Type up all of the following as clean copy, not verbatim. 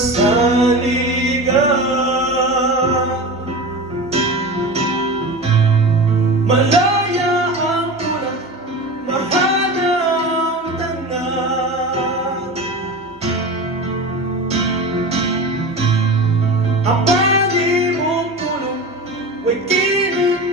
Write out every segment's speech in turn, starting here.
masaligan. Malaya ang tulad, mahadang tangan. Ang padi mong tulong, way kinutubang.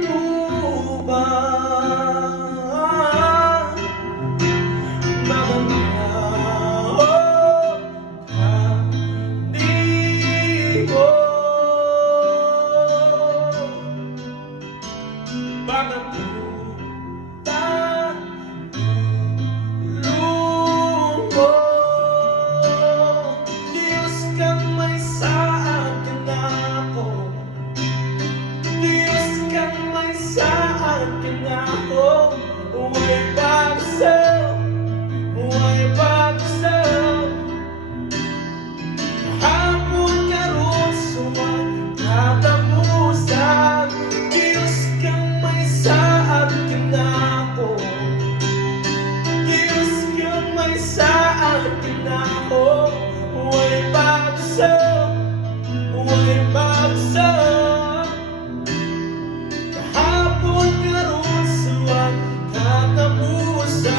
Kahapon karon suwat katapusan.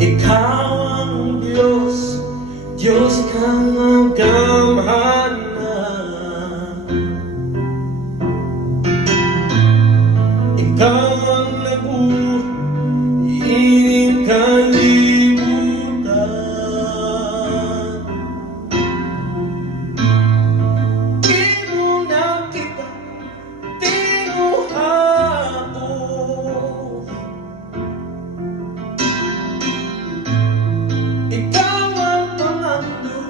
Ikaw ang Diyos, Diyos kang magamhana. Ikaw ang nabuo, ining kalibutan. Di mo nakita, di mo habol. Ikaw ang pangando,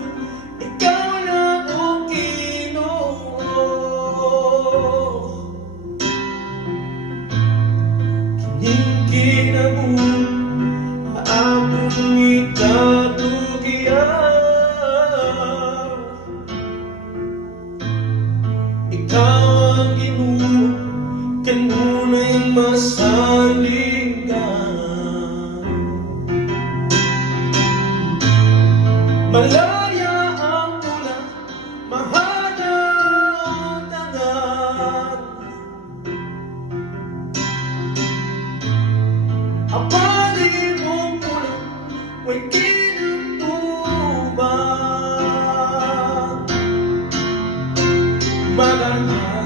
ikaw na ang Ginoo. Kining kinabuhi, akong ikatugyan. Ikaw ang Ginoo, kanunay masaligan. Malaya ang tulad, mahadang tangan. Ang padi mong tulad, way kinutubang. Maganda